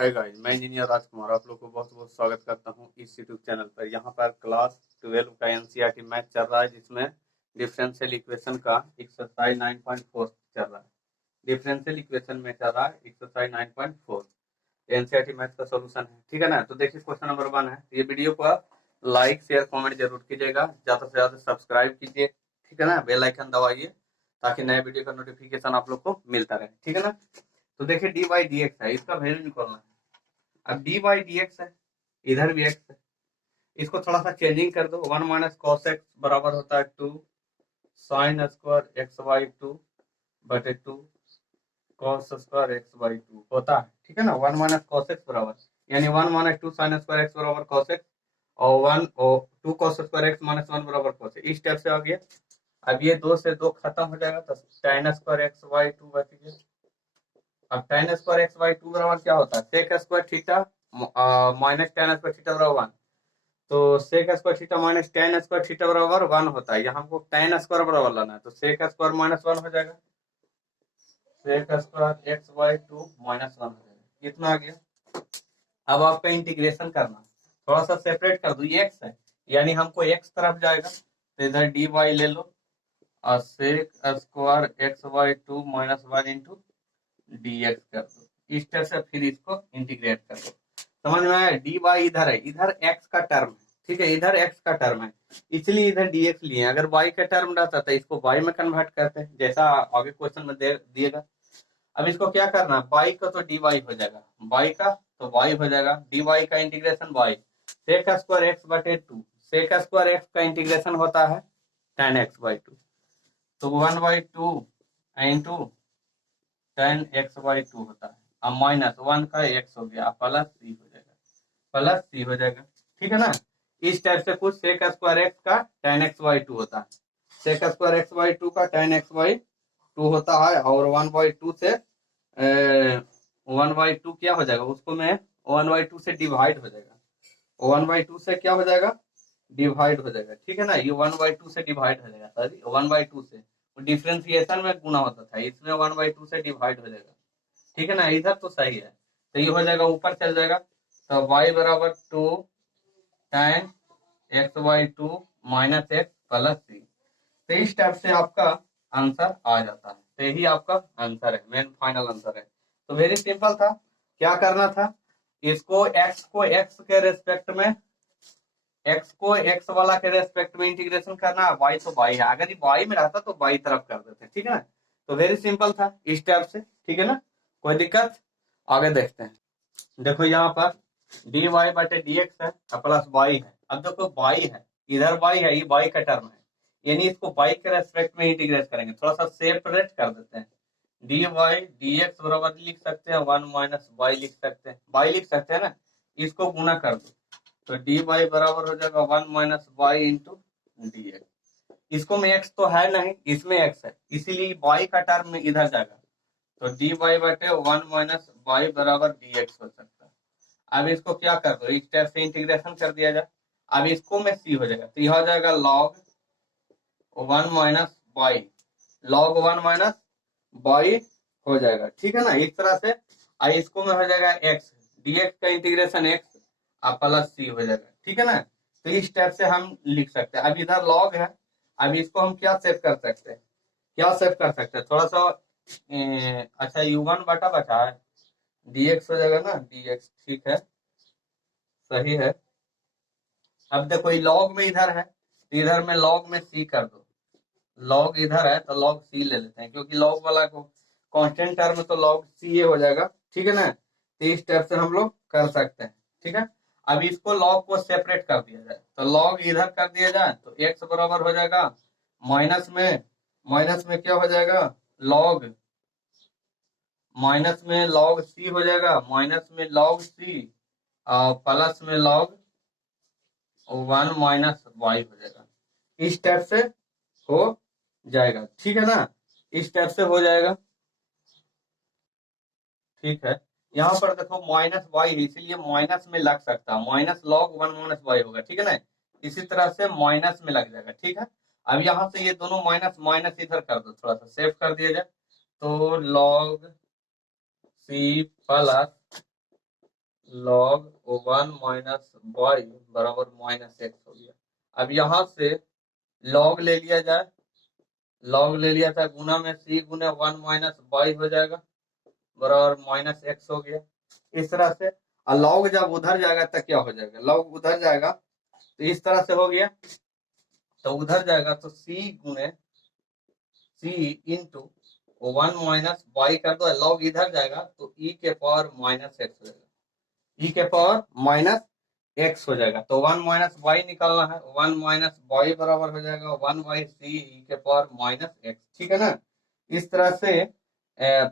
Hi guys, मैं engineer राजकुमार आप लोग को बहुत बहुत स्वागत करता हूं इस यूट्यूब चैनल पर। यहाँ पर क्लास 12 का एनसीईआरटी मैथ चल रहा है, जिसमें डिफरेंशियल इक्वेशन का एक्सरसाइज 9.4 चल रहा है। डिफरेंशियल इक्वेशन में चल रहा है एक्सरसाइज 9.4 एनसीईआरटी मैथ का सोल्यूशन है। ठीक है ना। तो देखिए क्वेश्चन नंबर 1 है। ये वीडियो को आप लाइक शेयर कमेंट जरूर कीजिएगा, ज्यादा से ज्यादा सब्सक्राइब कीजिए। ठीक है ना। बेल आइकन दबाइए ताकि नए वीडियो का नोटिफिकेशन आप लोग को मिलता रहे। ठीक है ना। तो देखिए डी बाई डी एक्स है, इसका वैल्यू निकालना है। अब डी बाई डी एक्स है, इधर भी एक्स है, इसको थोड़ा सा चेंजिंग कर दो। 1 माइनस कॉस एक्स बराबर होता है 2 साइन स्क्वायर एक्स बाई 2 बटे 2 कॉस स्क्वायर एक्स बाई 2 होता है। ठीक है ना। 1 माइनस कॉस एक्स बराबर यानी 1 माइनस 2 साइन स्क्वायर एक्स बराबर कॉस एक्स और 1 और 2 कॉस स्क्वायर एक्स माइनस 1 बराबर कॉस एक्स। इस टाइप से आ गया। अब ये 2 से 2 खत्म हो जाएगा तो tan स्क्वायर एक्स बाई 2 बच गया। अब tan स्क्वायर एक्स बाई 2 बराबर क्या होता है, sec square theta minus tan square theta बराबर 1। तो sec square theta minus tan square theta बराबर 1 होता है। यहाँ हमको tan स्क्वायर बराबर लाना है, तो सेक स्क्वायर माइनस 1 हो जाएगा। Sec square x by 2 minus 1 हो जाएगा। इतना आ गया। अब आपका इंटीग्रेशन करना, थोड़ा सा सेपरेट कर दो। ये एक्स है यानी हमको एक्स तरफ जाएगा, तो इधर डी वाई ले लो और sec square x by 2 minus 1 into d x कर दो। इस तरह से फिर इसको इंटीग्रेट कर दो। समझ में आया। डी वाई इधर है, इधर एक्स का टर्म है। ठीक है, इधर एक्स का टर्म है इसलिए इधर डी एक्स लिए। अगर वाई का टर्म रहता तो इसको वाई में कन्वर्ट करते हैं, जैसा आगे क्वेश्चन में दिएगा। अब इसको क्या करना है, वाई का तो डी वाई हो जाएगा, वाई का तो वाई हो जाएगा, डी वाई का integration y sec square x बटे 2। सेक स्क्वायर एक्स का इंटीग्रेशन होता है tan एक्स बाई 2, तो 1/2 इंटू tan एक्स बाई 2 होता है। अब माइनस 1 का एक्स हो गया, प्लस सी हो जाएगा, प्लस सी हो जाएगा। ठीक है ना। इस टाइप से कुछ सेक स्क्वायर एक्स का tan एक्स बाई 2 होता है। सेक स्क्वायर एक्स बाई 2 का tan एक्स बाई 2 होता है और 1/2 से 1/2 क्या हो जाएगा, उसको मैं 1/2 से डिवाइड हो जाएगा। 1/2 से क्या हो जाएगा, डिवाइड हो जाएगा। ठीक है ना। ये 1/2 से डिवाइड हो जाएगा, सॉरी 1/2 से डिफ्रेंसिएशन में गुना होता था, इसमें 1/2 से डिवाइड हो जाएगा। ठीक है ना। इधर तो सही है, तो ये हो जाएगा, ऊपर चल जाएगा। तो y बराबर 2 tan x by 2 minus x plus c. तो इस टाइप से आपका आंसर आ जाता है। तो यही आपका आंसर है, मेन फाइनल आंसर है। तो वेरी सिंपल था। क्या करना था, इसको x को x के रेस्पेक्ट में, x को x वाला के रेस्पेक्ट में इंटीग्रेशन करना है। y तो y है, अगर ये y में रहता तो y तरफ कर देते। ठीक है ना। तो वेरी सिंपल था इस टाइप से। ठीक है ना। कोई दिक्कत, आगे देखते हैं। देखो यहाँ पर डी वाई बटे डी एक्स है प्लस वाई है। अब देखो वाई है, इधर वाई है, ये वाई का टर्म है यानी इसको वाई के रेस्पेक्ट में इंटीग्रेट करेंगे। थोड़ा सा सेपरेट कर देते हैं। डी वाई डी एक्स बराबर लिख सकते हैं 1 माइनस वाई लिख सकते हैं, वाई लिख सकते हैं ना। इसको गुना कर दो तो डी वाई बराबर हो जाएगा 1 minus y into d x. इसको में एक्स तो है नहीं, इसमें एक्स है, इसीलिए वाई का टर्म में इधर जाएगा। तो डी वाई बटे 1 माइनस वाई बराबर डी एक्स हो सकता है। अब इसको क्या कर दो, इस टाइप से इंटीग्रेशन कर दिया जाए। अब इसको में सी हो जाएगा, तो यह हो जाएगा log 1 minus y, log 1 minus y हो जाएगा। ठीक है ना। इस तरह से इसको में हो जाएगा एक्स, dx का इंटीग्रेशन एक्स प्लस सी हो जाएगा। ठीक है ना। तो इस टाइप से हम लिख सकते हैं। अब इधर log है, अब इसको हम क्या सेव कर सकते हैं, क्या सेव कर सकते हैं, थोड़ा सा अच्छा u1 बटा बचा है, dx हो जाएगा ना, dx। ठीक है, सही है। अब देखो ये लॉग में इधर है, तो इधर में लॉग में सी कर दो। लॉग इधर है तो लॉग सी ले लेते हैं, क्योंकि लॉग वाला को कांस्टेंट टर्म तो लॉग सी ये हो जाएगा। ठीक है ना। तो इस टाइप से हम लोग कर सकते हैं। ठीक है। अब इसको लॉग को सेपरेट कर दिया जाए, तो लॉग इधर कर दिया जाए तो एक्स बराबर हो जाएगा माइनस में क्या हो जाएगा, लॉग माइनस में लॉग सी हो जाएगा, माइनस में लॉग सी प्लस में लॉग 1 माइनस वाई हो जाएगा। इस टाइप से हो जाएगा। ठीक है ना। इस टाइप से हो जाएगा। ठीक है। यहाँ पर देखो माइनस वाई है, इसीलिए माइनस में लग सकता है, माइनस लॉग 1 माइनस वाई होगा। ठीक है ना। इसी तरह से माइनस में लग जाएगा। ठीक है। अब यहाँ से ये दोनों माइनस माइनस इधर कर दो, थोड़ा सा सेव कर दिया जाए। तो log c plus log 1 minus y बराबर माइनस एक्स हो गया। अब यहाँ से log ले लिया जाए, log ले लिया था गुना में c गुने 1 माइनस वाई हो जाएगा बराबर माइनस एक्स हो गया। इस तरह से और log जब उधर जाएगा तो क्या हो जाएगा, log उधर जाएगा तो इस तरह से हो गया, तो उधर जाएगा तो c गुने c इंटू 1 माइनस वाई कर दो, log इधर जाएगा तो e के पावर माइनस एक्स हो जाएगा, e के पावर माइनस एक्स हो जाएगा। तो 1 माइनस वाई निकालना है, 1 माइनस वाई बराबर हो जाएगा 1 बाई सी ई के पावर माइनस एक्स, ठीक है ना। इस तरह से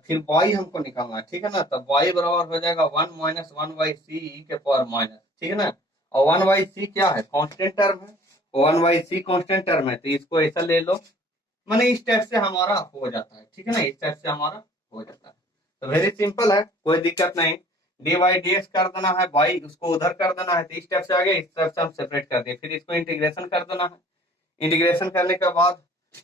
फिर वाई हमको निकालना है, ठीक है ना। तो वाई बराबर हो जाएगा 1 माइनस 1 बाई सी ई के पावर माइनस, ठीक है ना। और 1 बाई सी क्या है, कांस्टेंट टर्म है, 1 बाई सी कांस्टेंट टर्म है, तो इसको ऐसा ले लो, मैंने इस टाइप से हमारा हो जाता है, ठीक है ना, इस टाइप से हमारा हो जाता है। तो वेरी सिंपल है, कोई दिक्कत नहीं। डी वाई डी एक्स कर देना है, वाई उसको उधर कर देना है, तो इस टाइप से आ गया, इस टाइप से हम सेपरेट कर दिए। फिर इसको इंटीग्रेशन कर देना है, इंटीग्रेशन करने के बाद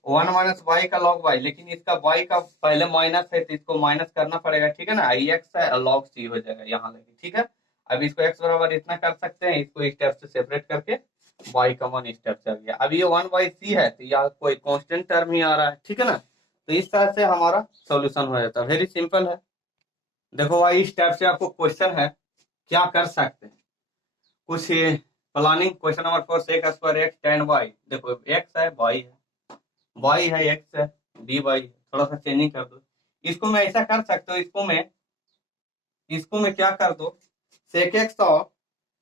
1 माइनस वाई का लॉग वाई, लेकिन इसका वाई का पहले माइनस है तो इसको माइनस करना पड़ेगा, ठीक है ना। आई एक्स है लॉग सी हो जाएगा यहाँ लगे, ठीक है। अब इसको एक्स बराबर इतना कर सकते हैं, इसको इस टाइप से सेपरेट करके वाई का मान इस टाइप से आ गया। अब ये 1 बाई सी है तो यहाँ कोई कांस्टेंट टर्म ही आ रहा है, ठीक है ना। तो इस तरह से हमारा सॉल्यूशन हो जाता है, वेरी सिंपल है। देखो भाई इस टाइप से आपको क्वेश्चन है, क्या कर सकते हैं कुछ planning. Question number 4 sec square x tan y, देखो एक्स है वाई है, वाई है एक्स है डी वाई, थोड़ा सा चेंजिंग कर दो। इसको मैं ऐसा कर सकता हूँ, इसको मैं क्या कर दो, सेक एक्स और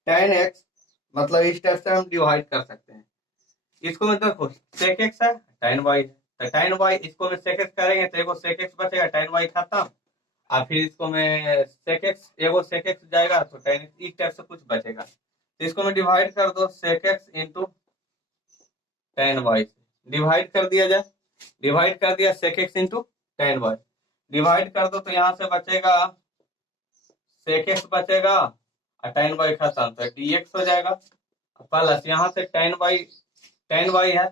टेन एक्स, मतलब इस टाइप से हम डिवाइड कर सकते हैं। इसको मैं देखो सेक एक्स है टेन वाई है, तो टेन वाई इसको मैं सेक एक्स करेंगे तो एगो सेक एक्स बचेगा, टेन वाई खत्म। और फिर इसको मैं सेक एक्स, एगो सेक एक्स जाएगा तो टेन एक्स, इस टाइप से कुछ बचेगा। तो इसको मैं डिवाइड कर दो, sec x into tan y से डिवाइड कर दिया जाए, डिवाइड कर दिया sec x into tan y, divide कर दो तो यहाँ से बचेगा सेक एक्स बचेगा और टेन वाई खत्म, तो डी एक्स हो जाएगा प्लस यहाँ से टेन वाई है,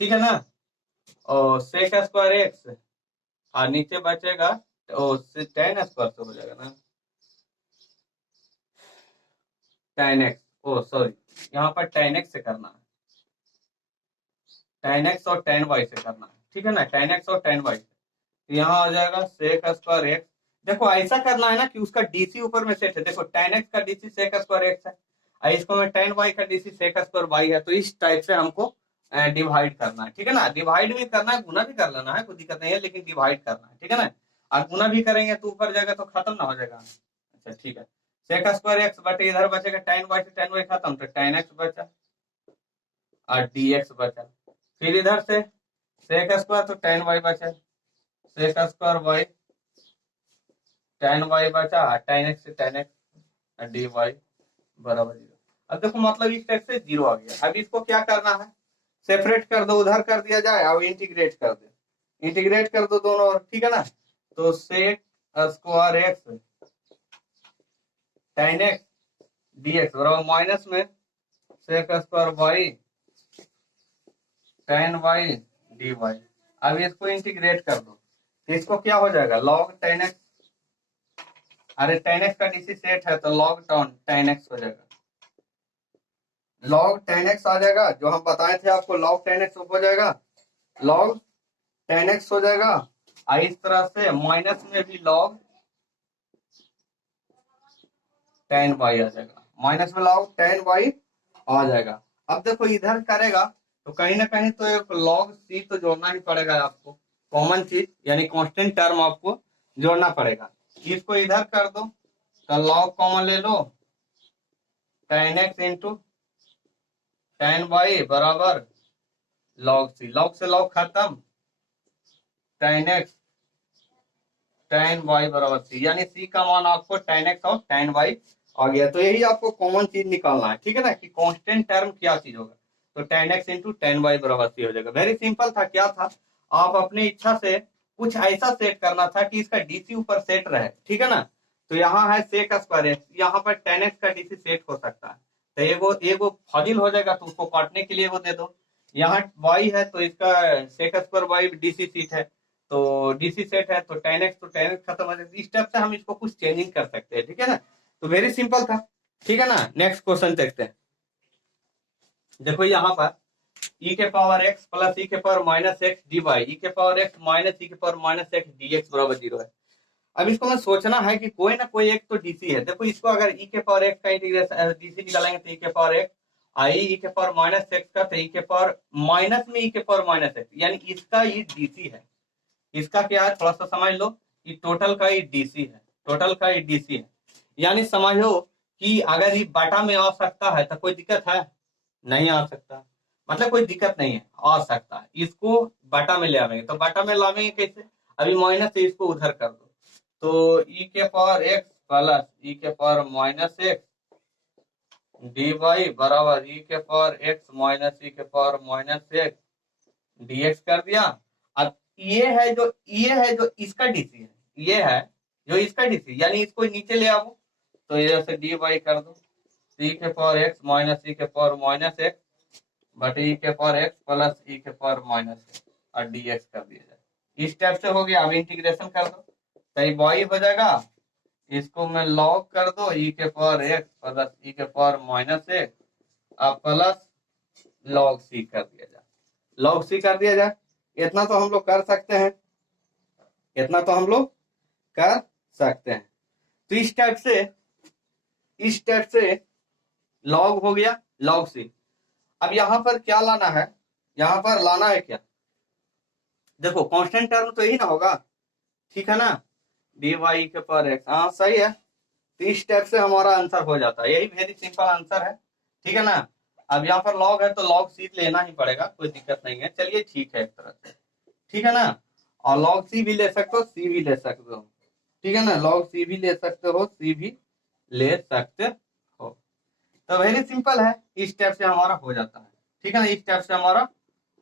ठीक है ना। और सेक स्क्वायर एक्स और नीचे बचेगा टेन स्क्वायर से हो जाएगा ना, टेन एक्स, ओ सॉरी यहाँ पर टेन एक्स से करना है, टेन एक्स और टेन वाई से करना है, ठीक है ना, टेन एक्स और टेन वाई से। तो यहाँ आ जाएगा सेक स्क्वायर एक्स, देखो ऐसा करना है ना कि उसका डीसी ऊपर में सेट है, देखो टेन एक्स का डीसी सेक स्क्वायर एक्स है और इसको में टेन वाई का डीसी सेक स्क्वायर वाई है, तो इस टाइप से हमको डिवाइड करना है, ठीक है ना। डिवाइड भी करना है, गुना भी कर लेना है, कोई दिक्कत नहीं है, लेकिन डिवाइड करना है, ठीक है ना। और गुना भी करेंगे तो ऊपर जाएगा तो खत्म ना हो जाएगा। अच्छा ठीक है, सेक स्क्वायर एक्स बटे इधर बचेगा टेन वाई से टेन वाई खत्म, तो टेन एक्स बचा और डी एक्स बचा। फिर इधर से सेक स्क्वायर तो टेन वाई बचा, sec square y tan y बचा, टेन एक्स से टेन एक्स डी वाई बराबर जीरो। अब देखो मतलब इस टाइप से जीरो आ गया। अब इसको क्या करना है, सेपरेट कर दो, उधर कर दिया जाए और इंटीग्रेट कर दो, इंटीग्रेट कर दो दोनों और, ठीक है ना। तो sec square x tan x d x बराबर माइनस में sec square y tan y d y. अब इसको इंटीग्रेट कर दो, इसको क्या हो जाएगा लॉग टेन एक्स, अरे टेन एक्स का डीसी सेट है तो लॉग टेन एक्स हो जाएगा, लॉग टेन एक्स आ जाएगा, जो हम बताए थे आपको लॉग टेन एक्स हो जाएगा, लॉग टेन एक्स हो जाएगा। इस तरह से माइनस में भी लॉग टेन वाई आ जाएगा, माइनस में लॉग टेन वाई आ जाएगा। अब देखो इधर करेगा तो कहीं ना कहीं तो एक लॉग सी तो जोड़ना ही पड़ेगा आपको, कॉमन चीज यानी कांस्टेंट टर्म आपको जोड़ना पड़ेगा। इसको इधर कर दो तो लॉग कॉमन ले लो, ten x into tan y बराबर लॉग सी, लॉग से लॉग खत्म, टेन एक्स टेन वाई बराबर सी, यानी सी का मान आपको टेन एक्स और टेन वाई आ गया। तो यही आपको कॉमन चीज निकालना है, ठीक है ना, कि कांस्टेंट टर्म क्या चीज होगा। तो tan x into tan y बराबर सी हो जाएगा। वेरी सिंपल था, क्या था, आप अपनी इच्छा से कुछ ऐसा सेट करना था कि इसका डीसी ऊपर सेट रहे, ठीक है ना। तो यहाँ है सेक स्क्वायर एक्स, यहाँ पर टेन एक्स का डीसी सेट हो सकता है, तो एगो एगो फाजिल हो जाएगा तो उसको काटने के लिए वो दे दो। यहाँ वाई है तो इसका सेक स्क्वायर वाई डीसी सीट है, तो डीसी सेट है तो टेन एक्स खत्म हो जाएगा। इस स्टेप से हम इसको कुछ चेंजिंग कर सकते हैं, ठीक है ना। तो वेरी सिंपल था, ठीक है ना। नेक्स्ट क्वेश्चन देखते हैं। देखो यहाँ पर e के पावर x प्लस e के power minus x d y e के पावर x माइनस e के power minus x d x बराबर 0 है। अब इसको मैं सोचना है कि कोई ना कोई एक तो डीसी है। देखो इसको अगर e के पावर x का इंटीग्रेशन डीसी निकालेंगे तो e के पावर x आई e के पावर माइनस एक्स का, तो e के पावर माइनस में e के पावर माइनस एक्स, यानी इसका ये डीसी है। इसका क्या है थोड़ा सा समझ लो, ये टोटल का ये डीसी है, टोटल का ये डीसी है। यानी समझो कि अगर ये बटा में आ सकता है तो कोई दिक्कत है, नहीं आ सकता, मतलब कोई दिक्कत नहीं है, आ सकता है। इसको बटा में ले आवेंगे, तो बटा में लावेंगे कैसे, अभी माइनस से इसको उधर कर दो, तो e के पावर x प्लस e के power minus x d y बराबर e के पावर x माइनस e के पावर माइनस एक्स dx कर दिया। अब ये है जो इसका डीसी है, ये है जो इसका डीसी, यानी इसको नीचे ले आओ, तो ये से डी वाई कर दो, e के पावर x माइनस e के पावर माइनस एक्स बटे e के पावर x प्लस e के पावर माइनस एक्स और dx कर दिया जाए। इस टाइप से हो गया। अब इंटीग्रेशन कर दो, सही y हो जाएगा, इसको मैं लॉग कर दो e के पावर x प्लस e के पावर माइनस एक्स और प्लस लॉग c कर दिया जाए, लॉग c कर दिया जाए। इतना तो हम लोग कर सकते हैं, इतना तो हम लोग कर सकते हैं। तो इस टाइप से लॉग हो गया, लॉग c। अब यहां पर क्या लाना है, यहां पर लाना है क्या, देखो कांस्टेंट टर्म तो यही ना होगा, ठीक है ना, डी वाई के पावर एक्स, हाँ सही है। तो इस टाइप से हमारा आंसर हो जाता है, यही वेरी सिंपल आंसर है, ठीक है ना। अब यहाँ पर लॉग है तो लॉग सी लेना ही पड़ेगा, कोई दिक्कत नहीं है, चलिए ठीक है एक तरह से, ठीक है ना। और लॉग सी भी ले सकते हो, सी भी ले सकते हो, ठीक है ना, लॉग सी भी ले सकते हो, सी भी ले सकते हो। तो वेरी सिंपल है, इस टाइप से हमारा हो जाता है, ठीक है ना, इस टाइप से हमारा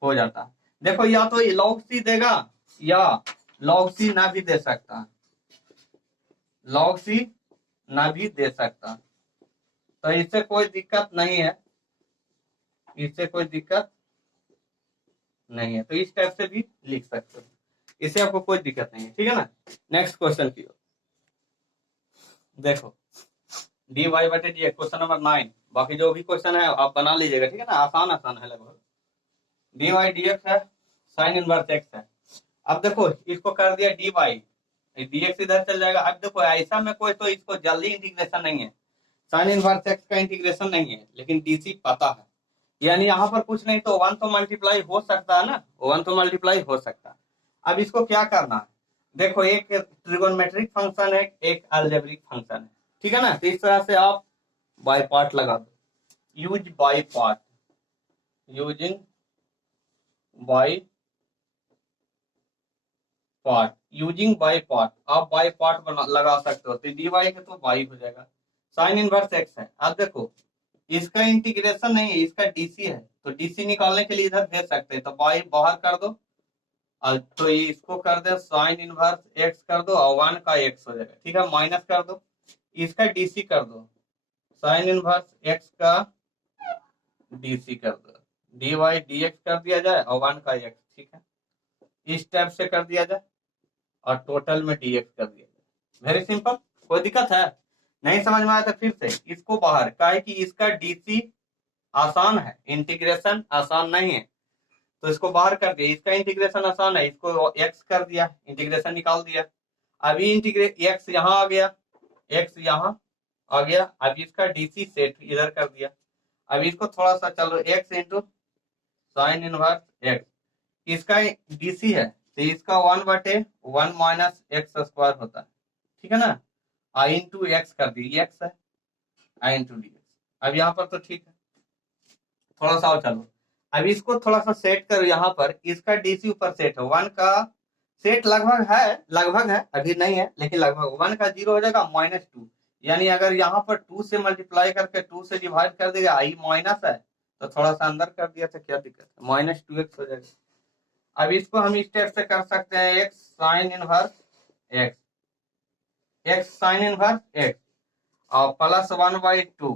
हो जाता है। देखो या तो लॉग सी देगा या लॉग सी ना भी दे सकता, लॉग सी ना भी दे सकता, तो इससे कोई दिक्कत नहीं है, इससे कोई दिक्कत नहीं है। तो इस टाइप से भी लिख सकते हो, इससे आपको कोई दिक्कत नहीं है, ठीक है ना। नेक्स्ट क्वेश्चन की ओर देखो, डी वाई बटे डी क्वेश्चन नंबर 9। बाकी जो भी क्वेश्चन है आप बना लीजिएगा, ठीक है ना, आसान आसान है लगभग। डी वाई डी एक्स है, साइन इनवर्स एक्स है। अब देखो इसको कर दिया डी वाई, डी एक्स इधर चल जाएगा। अब देखो ऐसा में कोई तो इसको जल्दी इंटीग्रेशन नहीं है, साइन इनवर्स एक्स का इंटीग्रेशन नहीं है, लेकिन डीसी पता है, यानी यहाँ पर कुछ नहीं तो वन तो मल्टीप्लाई हो सकता है ना, वन तो मल्टीप्लाई हो सकता है। अब इसको क्या करना है, देखो एक ट्रिगोनोमेट्रिक फंक्शन है, एक अलजेब्रिक फंक्शन है, ठीक है ना। तो इस तरह से आप बाय पार्ट लगा दो, use by part, using by part, using by part, आप बाय पार्ट लगा सकते हो, तो डी वाई का तो वाई हो जाएगा, साइन इनवर्स एक्स है। अब देखो इसका इंटीग्रेशन नहीं है, इसका डीसी है, तो डीसी निकालने के लिए इधर भेज सकते हैं, तो बाई बाहर कर दो, और तो इसको कर दे साइन इनवर्स एक्स कर दो और 1 का एक्स हो जाएगा, ठीक है, माइनस कर दो, इसका डीसी कर दो, साइन इनवर्स एक्स का डीसी कर दो, डी वाई डी एक्स कर दिया जाए और 1 का एक्स, ठीक है, इस टाइप से कर दिया जाए और टोटल में डीएक्स कर दिया जाए। वेरी सिंपल, कोई दिक्कत है, नहीं समझ में आया तो फिर से इसको बाहर, का है कि इसका डीसी आसान है, इंटीग्रेशन आसान नहीं है, तो इसको बाहर कर दिया, इसका इंटीग्रेशन आसान है, इसको एक्स कर दिया, इंटीग्रेशन निकाल दिया। अभी एक्स यहाँ आ गया, एक्स यहाँ आ गया, अब इसका डीसी सेट इधर कर दिया। अब इसको थोड़ा सा चलो, x into sine inverse x, इसका डीसी है तो इसका 1/1 माइनस एक्स स्क्वायर होता है, ठीक है ना, आई इंटू एक्स कर दी, एक्स है, आई इंटू डी एक्स। अब यहाँ पर तो ठीक है, थोड़ा सा और चलो, अब इसको थोड़ा सा सेट करो, यहाँ पर इसका डीसी ऊपर सेट है, 1 का सेट लगभग है, अभी नहीं है लेकिन लगभग 1 का 0 हो जाएगा, -2, यानी अगर यहाँ पर 2 से मल्टीप्लाई करके 2 से डिवाइड कर देगा, आई माइनस है तो थोड़ा सा अंदर कर दिया तो क्या दिक्कत है, -2x हो जाएगा। अब इसको हम इस टाइप से कर सकते हैं, x sine inverse x, x sine inverse x और प्लस 1/2।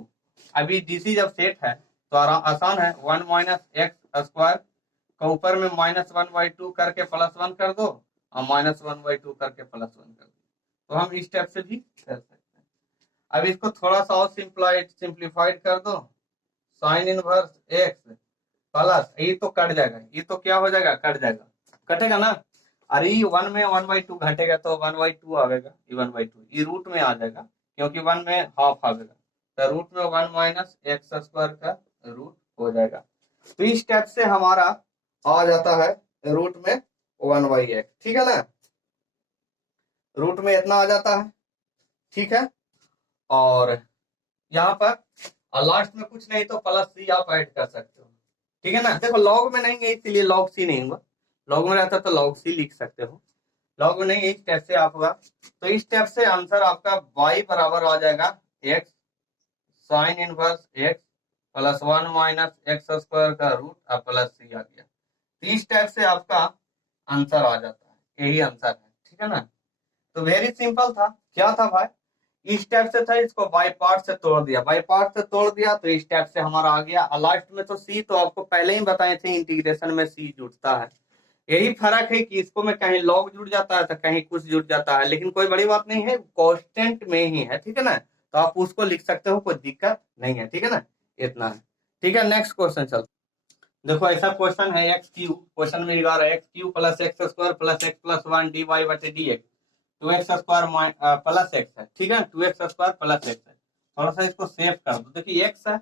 अभी डीसी जब सेट है तो आसान है, 1 माइनस एक्स स्क्वायर का ऊपर में -1/2 करके +1 कर दो और -1/2 करके +1 कर दो, तो हम इस टाइप से भी कर सकते हैं। अब इसको थोड़ा सा और सिंप्लीफाइड कर दो, साइन इनवर्स एक्स प्लस, ये तो कट जाएगा, ये तो क्या हो जाएगा, कट जाएगा, कटेगा ना। अरे 1 में 1/2 घटेगा तो 1/2 आएगा, ये 1/2 ये रूट में आ जाएगा, क्योंकि 1 में हाफ आएगा, तो रूट में 1 माइनस एक्स स्क्वायर का रूट हो जाएगा। तो इस स्टेप से हमारा आ जाता है रूट में 1/x, ठीक है ना, रूट में इतना आ जाता है, ठीक है। और यहाँ पर लास्ट में कुछ नहीं तो प्लस सी आप ऐड कर सकते हो, ठीक है ना। देखो लॉग में नहीं है इसलिए लॉग सी नहीं हुआ, लॉग में रहता तो लॉग सी लिख सकते हो, लॉग में नहीं, इस स्टेप से आप होगा। तो इस स्टेप से आंसर आपका y बराबर आ जाएगा x sine inverse x plus 1 minus x square का रूट और प्लस सी आ गया। तो इस स्टेप से आपका आंसर आ जाता है, यही आंसर है, ठीक है ना। तो वेरी सिंपल था, क्या था भाई, इस स्टेप से था, इसको बाई पार्ट से तोड़ दिया, बाई पार्ट से तोड़ दिया तो इस स्टेप से हमारा आ गया। लास्ट में तो सी तो आपको पहले ही बताए थे, इंटीग्रेशन में सी जुड़ता है, यही फर्क है कि इसको में कहीं लॉग जुड़ जाता है तो कहीं कुछ जुड़ जाता है, लेकिन कोई बड़ी बात नहीं है, कांस्टेंट में ही है, ठीक है ना। तो आप उसको लिख सकते हो, कोई दिक्कत नहीं है, ठीक है ना, इतना है, ठीक है। नेक्स्ट क्वेश्चन चल, देखो ऐसा क्वेश्चन है एक्स क्यू, क्वेश्चन में लगा रहा है x q plus x square plus x plus 1 d y बटे d x, 2x square plus x है, ठीक है, 2x स्क्वायर प्लस एक्स है। थोड़ा सा इसको सेव कर दो, देखिए एक्स है,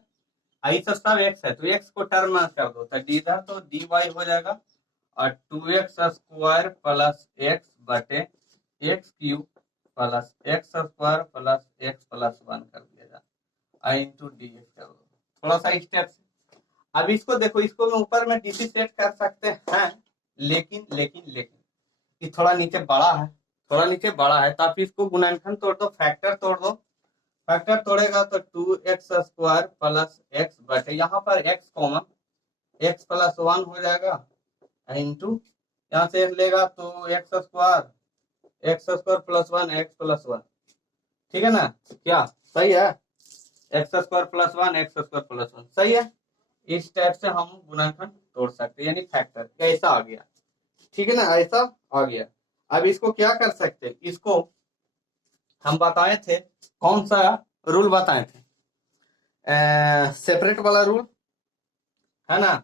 आई सब एक्स है, तो एक्स को टर्म कर दो तो डी इधर तो डी वाई हो जाएगा, और 2x स्क्वायर प्लस एक्स बटे x cube plus x square plus x plus 1 कर दिया जाए, आई इंटू डी एक्स कर दो, थोड़ा सा स्टेप से। अब इसको देखो, इसको मैं ऊपर में डीसी सेट कर सकते हैं, लेकिन लेकिन लेकिन ये थोड़ा नीचे बड़ा है, थोड़ा नीचे बड़ा है, तो आप इसको गुणनखंड तोड़ दो, फैक्टर तोड़ दो, फैक्टर तोड़ेगा तो 2x स्क्वायर प्लस एक्स बटे, यहाँ पर x कॉमन, x प्लस 1 हो जाएगा इंटू, यहाँ से लेगा तो x square plus 1 x plus 1, ठीक है ना, क्या सही है, x square plus 1 x square plus 1 सही है। इस टाइप से हम गुणनखंड तोड़ सकते हैं, यानी फैक्टर ऐसा आ गया, ठीक है ना, ऐसा आ गया। अब इसको क्या कर सकते हैं, इसको हम बताए थे, कौन सा रूल बताए थे, सेपरेट वाला रूल है ना।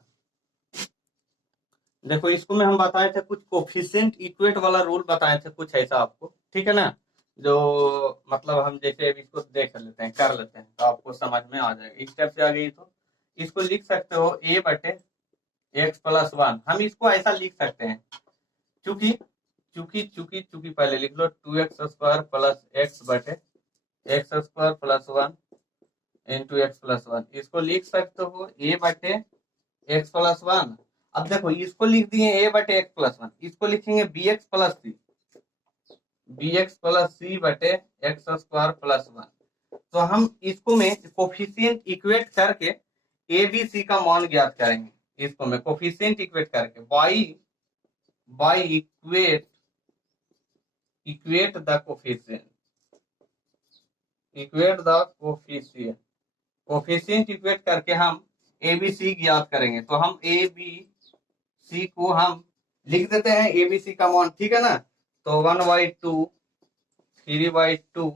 देखो इसको में हम बताए थे कुछ कोफिशिएंट इक्वेट वाला रूल बताए थे, कुछ ऐसा आपको, ठीक है ना, जो मतलब हम जैसे इसको देख लेते हैं, कर लेते हैं तो आपको समझ में आ जाएगा। इस टाइप से आ गई तो इसको लिख सकते हो a बटे एक्स प्लस 1, हम इसको ऐसा लिख सकते हैं, चूंकि चूंकि चूंकि चूंकि पहले लिख लो 2x स्क्वायर प्लस एक्स बटे x square plus 1 into x plus 1, इसको लिख सकते हो a बटे एक्स प्लस 1। अब देखो इसको लिख दिए a बटे एक्स प्लस 1, इसको लिखेंगे बी एक्स प्लस सी बटे एक्स स्क्वायर प्लस 1। तो हम इसको में कोफिशिएंट इक्वेट करके ए बी सी का मान ज्ञात करेंगे, इसको में कोफिशिएंट इक्वेट करके by equate the coefficient, coefficient equate करके हम ए बी सी ज्ञात करेंगे। तो हम ए बी सी को हम लिख देते हैं ए बी सी का मान, ठीक है ना, तो 1/2 3/2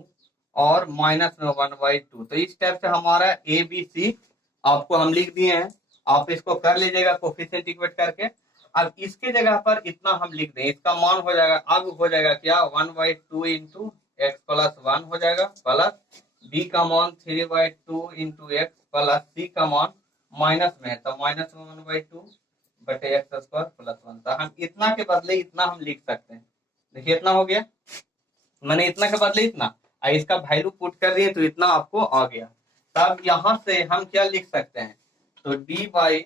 और माइनस में 1/2, तो इस टाइप से हमारा ए बी सी आपको हम लिख दिए हैं, आप इसको कर लीजिएगा कोफिशिएंट इक्वेट करके। अब इसके जगह पर इतना हम लिख दें, इसका मान हो जाएगा, अब हो जाएगा क्या 1/2 इंटू एक्स प्लस 1 हो जाएगा, प्लस बी का मान 3/2 इंटू एक्स प्लस सी का मान माइनस में है तो माइनस में 1/2 बटे एक्स स्क्वायर प्लस 1। तो हम इतना के बदले इतना हम लिख सकते हैं, देखिए इतना हो गया, मैंने इतना के बदले इतना, इसका वैल्यू पुट कर दिए तो इतना आपको आ गया। तब यहाँ से हम क्या लिख सकते हैं, तो डी वाई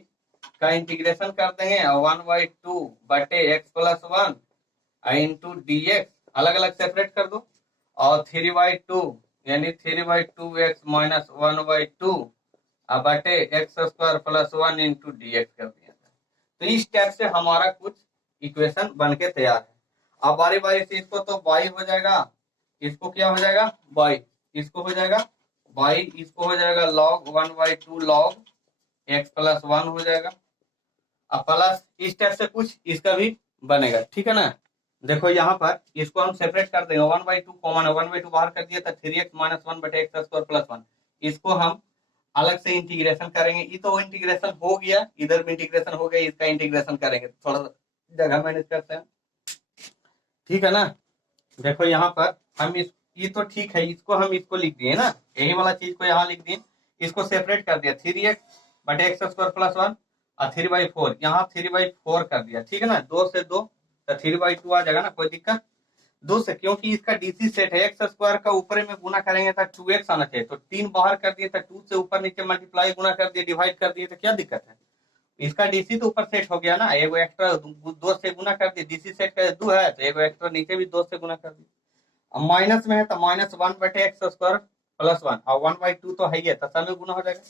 का इंटीग्रेशन कर देंगे 1/2 बटे x plus 1 into d x, अलग अलग सेपरेट कर दो, और 3/2 यानी 3/2 एक्स माइनस 1/2 बटे x square plus 1 into d x कर दिया था। तो इस टाइप से हमारा कुछ इक्वेशन बन के तैयार है। अब बारी बारी से इसको तो y हो जाएगा, इसको क्या हो जाएगा y, इसको हो जाएगा y, इसको हो जाएगा log 1/2 log x प्लस 1 हो जाएगा, अब प्लस इस टाइप से कुछ इसका भी बनेगा, ठीक है ना। देखो यहाँ पर इसको हम सेपरेट कर देंगे, 1/2 कॉमन है, 1/2 बाहर कर दिया तो 3x माइनस 1/x² प्लस 1। इसको हम अलग से इंटीग्रेशन करेंगे, ये तो इंटीग्रेशन हो गया, इधर भी इंटीग्रेशन हो गया, इसका इंटीग्रेशन करेंगे, थोड़ा सा जगह मैनेज करते हैं, ठीक है ना। देखो यहाँ पर हम इस, ये तो ठीक है, इसको हम इसको लिख दिए ना, यही वाला चीज को यहाँ लिख दिए, इसको सेपरेट कर दिया, 3x/x² प्लस 1 और 3/4, यहाँ 3/4 कर दिया, ठीक है ना, 2 से 2 तो 3/2 आ जाएगा ना, कोई दिक्कत। 2 से, क्योंकि इसका डीसी सेट है, x² का ऊपर में गुना करेंगे तो 2x आना चाहिए, तो 3 बाहर कर दिए तो 2 से ऊपर नीचे मल्टीप्लाई गुना कर दिए, डिवाइड कर दिए, तो क्या दिक्कत है। इसका डीसी तो ऊपर सेट हो गया ना, एगो एक्स्ट्रा 2 से गुना कर दिए, डीसी सेट का 2 है तो एगो एक्स्ट्रा नीचे भी 2 से गुना कर दिया। अब माइनस में है तो -1/x² प्लस 1 और 1/2 तो है ही है, तो सब में गुना हो जाएगा।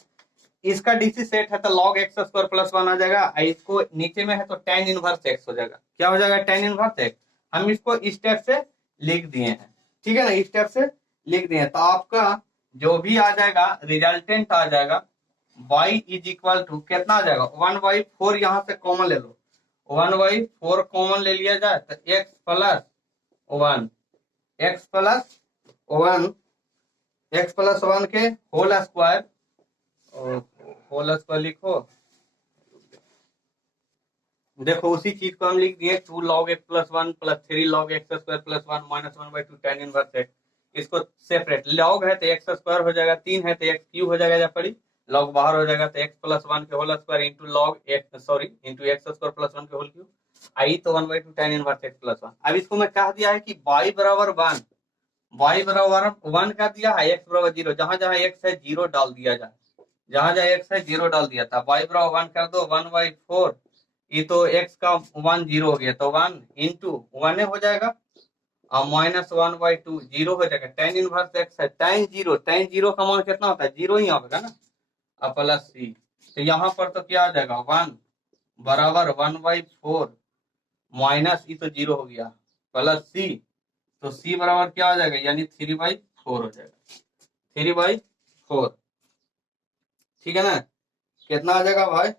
इसका डीसी सेट है तो log x² प्लस 1 आ जाएगा, इसको नीचे में है तो tan इनवर्स x हो जाएगा, क्या हो जाएगा, tan इनवर्स x। हम इसको इस स्टेप से लिख दिए हैं, ठीक है ना, इस स्टेप से लिख दिए, तो आपका जो भी आ जाएगा रिजल्टेंट आ जाएगा y इज इक्वल टू कितना आ जाएगा, 1/4, यहाँ से कॉमन ले लो, 1/4 कॉमन ले लिया जाए तो x plus 1, x plus 1, x plus 1 के होल स्क्वायर, होल स्क्वायर लिखो, देखो उसी चीज को हम लिख दिए, 2 log x plus 1 plus 3 log x² plus 1 minus 1/2 tan inverse x। इसको सेपरेट, लॉग है तो x² हो जाएगा, 3 है तो x³ हो जाएगा, या पड़ी लॉग बाहर हो जाएगा तो x प्लस 1 के whole square into log x, sorry into x² plus 1 के होल क्यूब, आई तो 1/2 tan इनवर्स x प्लस 1। अब इसको मैं कह दिया है कि y बराबर 1, y बराबर 1 कर दिया है, x बराबर 0, जहां जहां x है 0 डाल दिया जाए, जहां जहां x है 0 डाल दिया था, y बराबर 1 कर दो, 1/4, ये तो x का 1 0 हो गया तो 1 इंटू 1 हो जाएगा और माइनस 1/2 0 हो जाएगा, tan इनवर्स x है, tan 0 का मान कितना होता है, 0 ही आएगा ना, अब प्लस c, तो यहाँ पर तो क्या आ जाएगा 1 बराबर 1/4 माइनस, ये तो 0 हो गया, प्लस c, तो c बराबर क्या आ जाएगा, यानी 3/4 हो जाएगा, 3/4, ठीक है ना। कितना आ जाएगा भाई,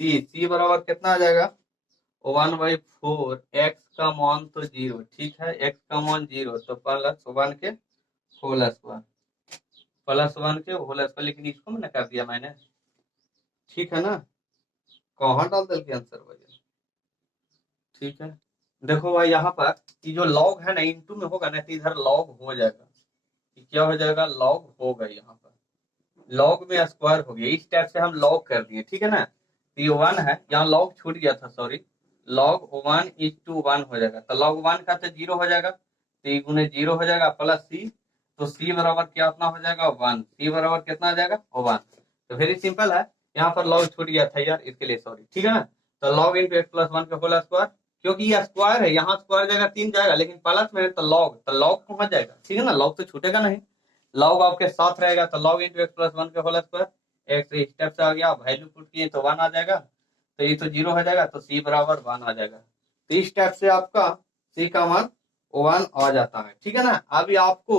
c बराबर कितना आ जाएगा, 1/4, x का मान तो 0, ठीक है, x का मान 0 तो प्लस 1 के होल स्क्वायर, प्लस 1 के होल स्क्वायर, लेकिन इसको मैंने कर दिया मैंने, ठीक है ना, कहाँ डाल दल के आंसर भैया, ठीक है। देखो भाई यहाँ पर ये जो लॉग है ना, इनटू में होगा ना तो इधर लॉग हो जाएगा, क्या हो जाएगा, लॉग होगा, यहाँ पर लॉग में स्क्वायर हो गया, इस टाइप से हम लॉग कर दिए, ठीक है ना, तो ये 1 है, यहाँ लॉग छूट गया था, सॉरी, log 1:1 हो जाएगा, तो log 1 का तो 0 हो जाएगा, तो ये गुने 0 हो जाएगा, प्लस c, तो c बराबर क्या अपना हो जाएगा 1, c बराबर कितना आ जाएगा 1, तो वेरी सिंपल है, यहाँ पर log छूट गया था यार, इसके लिए सॉरी, ठीक है ना। तो log इंटू एक्स प्लस 1 का होल स्क्वायर, क्योंकि ये स्क्वायर है, यहाँ स्क्वायर जाएगा 3 जाएगा, लेकिन प्लस में है तो log कहाँ जाएगा, ठीक है ना, log तो छूटेगा नहीं, log आपके साथ रहेगा, तो log इंटू एक्स प्लस 1 का होल स्क्वायर, एक्स स्टेप से आ गया, वैल्यू पुट किए तो 1 आ जाएगा, तो ये तो 0 हो जाएगा, तो c बराबर 1 आ जाएगा, तो इस टाइप से आपका c का मान 1 आ जाता है, ठीक है ना। अभी आपको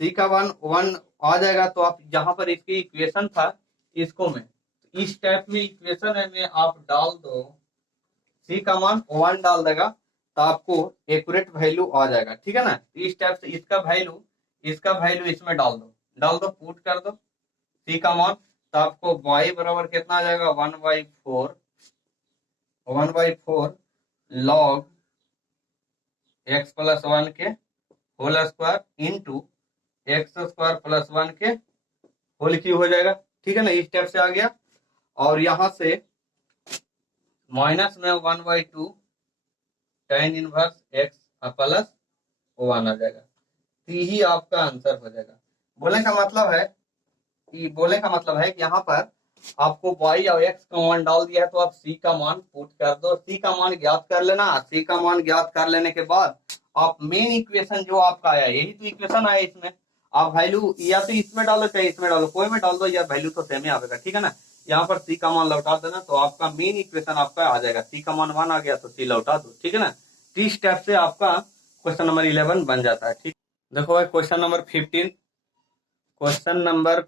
c का मान 1 आ जाएगा, तो आप जहां पर इसकी इक्वेशन था, इसको में इस टाइप में इक्वेशन है में आप डाल दो, c का मान 1 डाल देगा तो आपको एक्यूरेट वैल्यू आ जाएगा, ठीक है ना। इस टाइप से इसका वैल्यू इसमें डाल दो, पुट कर दो c का मान, तो आपको y बराबर कितना आ जाएगा, 1/4 log x प्लस 1 के whole square into x² plus 1 के होल क्यूब हो जाएगा, ठीक है ना, इस टाइप से आ गया, और यहां से माइनस में 1/2 tan इनवर्स x प्लस 1 आ जाएगा, तो यही आपका आंसर हो जाएगा। बोलने का मतलब है कि यहाँ पर आपको y और x का मान डाल दिया है, तो आप c का मान पुट कर दो, c का मान ज्ञात कर लेना, c का मान ज्ञात कर लेने के बाद आप मेन इक्वेशन जो आपका आया, यही तो इक्वेशन आया, इसमें आप वैल्यू या तो इसमें डालो चाहे इसमें डालो, कोई में डाल दो, या वैल्यू तो सेम ही आएगा, ठीक है ना। यहाँ पर c का मान लौटा देना, तो आपका मेन इक्वेशन आपका आ जाएगा, c का मान 1 आ गया तो c लौटा दो, ठीक है ना। इस स्टेप से आपका क्वेश्चन नंबर 11 बन जाता है, ठीक। देखो भाई क्वेश्चन नंबर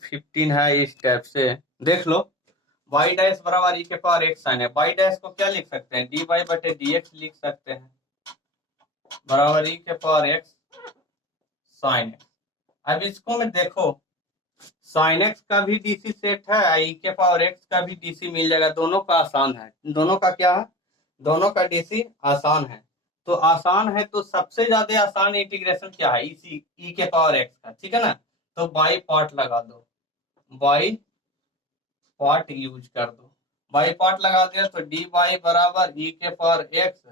15 है, इस टाइप से देख लो, y डैश बराबर e के पावर x साइन है, y डैश को क्या लिख सकते हैं, dy बटे dx लिख सकते हैं, बराबर ई के पावर एक्स साइन एक्स। अब इसको में देखो, साइन एक्स का भी डीसी सेट है, ई के पावर एक्स का भी डीसी मिल जाएगा, दोनों का आसान है। दोनों का क्या है, दोनों का डीसी आसान है। तो आसान है तो सबसे ज्यादा आसान इंटीग्रेशन क्या है, इसी ई के पावर एक्स का, ठीक है ना। तो बाई पार्ट लगा दो, बाई पार्ट यूज कर दो। बाई पार्ट लगा दिया तो डी बाई बराबर ई के power x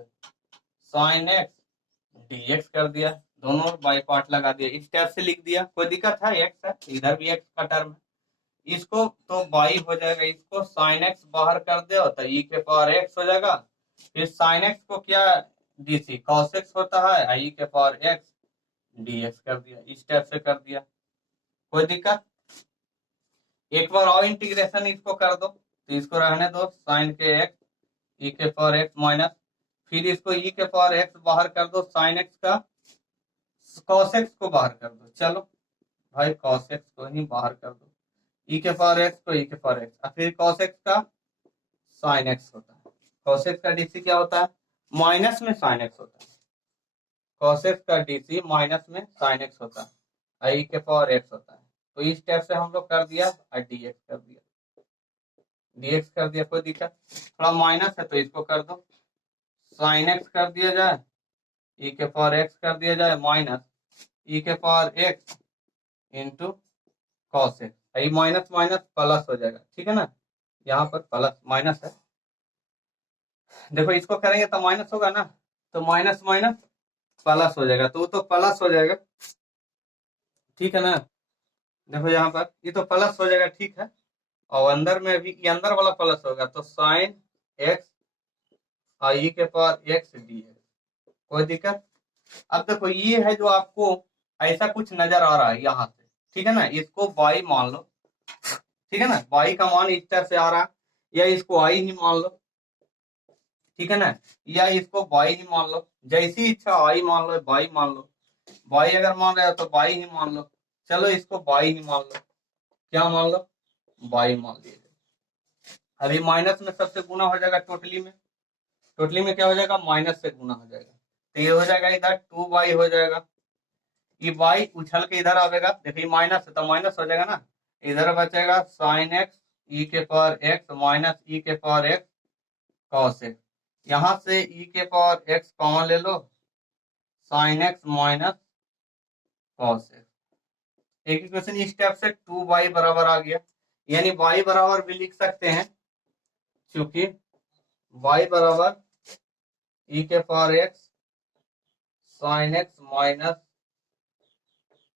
sine x d x कर दिया। दोनों बाई पार्ट लगा दिया, इस टाइप से लिख दिया। कोई दिक्कत है, एक्स है इधर भी एक्स का टर्म है। इसको तो बाई हो जाएगा, इसको साइन एक्स बाहर कर दो तो ई के पावर एक्स हो जाएगा। फिर साइन एक्स को क्या डीसी कॉस एक्स होता है, ई के पावर एक्स डी एक्स कर दिया, इस टाइप से कर दिया। कोई दिक्कत। एक बार और इंटीग्रेशन इसको कर दो, तो इसको रहने दो साइन के एक्स ई के पावर एक्स माइनस, फिर इसको ई के पावर एक्स बाहर कर दो, साइन एक्स का कॉस एक्स को बाहर कर दो। चलो भाई कॉस एक्स को ही बाहर कर दो, ई के पावर एक्स को ई के पावर एक्स, और फिर कॉस एक्स का साइन एक्स होता है। कॉस एक्स का डीसी क्या होता है, माइनस में साइन एक्स होता है। कॉस एक्स का डीसी माइनस में साइन एक्स होता है, ई के पावर एक्स होता है। तो इस स्टेप से हम लोग कर दिया और डीएक्स कर दिया, डीएक्स कर दिया। कोई दिक्कत, थोड़ा माइनस है तो इसको कर दो, साइन एक्स कर दिया जाए, ई के पावर एक्स कर दिया जाए माइनस ई के power x into cos x. ये माइनस माइनस प्लस हो जाएगा, ठीक है ना। यहाँ पर प्लस माइनस है, देखो इसको करेंगे तो माइनस होगा ना, तो माइनस माइनस प्लस हो जाएगा, तो प्लस हो जाएगा, ठीक है ना। देखो यहाँ पर ये तो प्लस हो जाएगा, ठीक है। और अंदर में भी ये अंदर वाला प्लस होगा, तो साइन एक्स ई के पावर एक्स डी एक्स। कोई दिक्कत। अब देखो ये है जो आपको ऐसा कुछ नजर आ रहा है यहाँ से, ठीक है ना। इसको बाई मान लो, ठीक है ना, बाई का मान इस तरह से आ रहा है, या इसको आई ही मान लो, ठीक है ना, या इसको बाई ही मान लो, जैसी इच्छा आई मान लो बाई मान लो। बाई अगर मान रहे हो तो बाई ही मान लो, चलो इसको बाई ही मान लो। क्या मान लो, बाई मान लीजिए। अभी माइनस में सबसे गुना हो जाएगा, टोटली में, टोटली में क्या हो जाएगा, माइनस से गुना हो जाएगा, तो ये हो जाएगा इधर 2y हो जाएगा। ये y उछल के इधर आवेगा, देखिए माइनस है तो माइनस हो जाएगा ना, इधर बचेगा साइन एक्स ई के पावर एक्स माइनस ई के पावर एक्स कॉस एक्स। यहाँ से ई के पावर एक्स कॉमन ले लो, sine x minus cos x. एक इक्वेशन इस स्टेप से 2y बराबर आ गया, यानी y बराबर भी लिख सकते हैं, क्योंकि y बराबर ई के power x sine x minus